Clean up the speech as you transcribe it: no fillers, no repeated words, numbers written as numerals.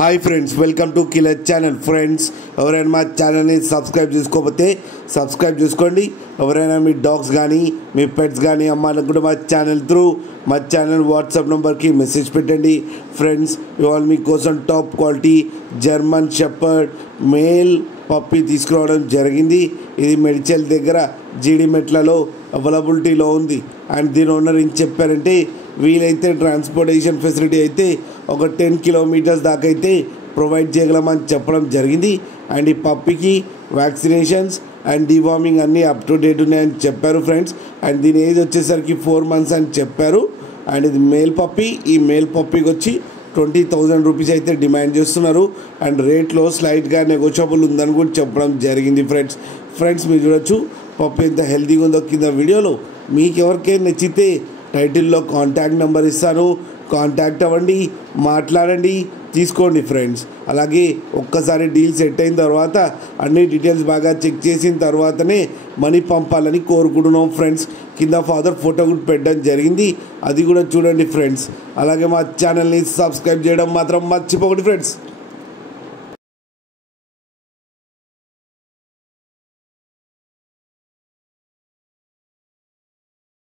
Hi friends, welcome to killer channel. Friends, ఎవరైనా మా ఛానల్ని సబ్స్క్రైబ్ చేసుకోకపోతే సబ్స్క్రైబ్ చేసుకోండి. ఎవరైనా మీ డాగ్స్ కానీ మీ పెట్స్ కానీ అమ్మాలనుకుంటే మా ఛానల్ వాట్సాప్ నెంబర్కి మెసేజ్ పెట్టండి. ఫ్రెండ్స్, ఇవాళ మీకోసం top quality German shepherd male puppy తీసుకురావడం జరిగింది. ఇది మెడిచల్ దగ్గర జీడిమెట్లలో అవైలబిలిటీలో ఉంది. అండ్ దీని ఓనర్ ఏం చెప్పారంటే, వీలైతే ట్రాన్స్పోర్టేషన్ ఫెసిలిటీ అయితే ఒక 10 కిలోమీటర్స్ దాకా అయితే ప్రొవైడ్ చేయగలమని చెప్పడం జరిగింది. అండ్ ఈ పప్పీకి వ్యాక్సినేషన్స్ అండ్ డివార్మింగ్ అన్నీ అప్ టు డేట్ ఉన్నాయని చెప్పారు ఫ్రెండ్స్. అండ్ దీని ఏజ్ వచ్చేసరికి 4 months అని చెప్పారు. అండ్ ఇది మేల్ పప్పీ. ఈ మేల్ పప్పీకి వచ్చి 20,000 రూపీస్ అయితే డిమాండ్ చేస్తున్నారు. అండ్ రేట్లో స్లైట్గా నెగోషియబుల్ ఉందని కూడా చెప్పడం జరిగింది ఫ్రెండ్స్ మీరు చూడొచ్చు పప్పీ ఎంత హెల్తీగా ఉందో కింద వీడియోలో. మీకు ఎవరికైనా నచ్చితే టైటిల్లో కాంటాక్ట్ నెంబర్ ఇస్తాను, కాంటాక్ట్ అవ్వండి, మాట్లాడండి, తీసుకోండి ఫ్రెండ్స్. అలాగే ఒక్కసారి డీల్ సెట్ అయిన తర్వాత అన్ని డీటెయిల్స్ బాగా చెక్ చేసిన తర్వాతనే మనీ పంపాలని కోరుకుంటున్నాం ఫ్రెండ్స్. కింద ఫాదర్ ఫోటో కూడా పెట్టడం జరిగింది, అది కూడా చూడండి ఫ్రెండ్స్. అలాగే మా ఛానల్ని సబ్స్క్రైబ్ చేయడం మాత్రం మర్చిపోకండి ఫ్రెండ్స్.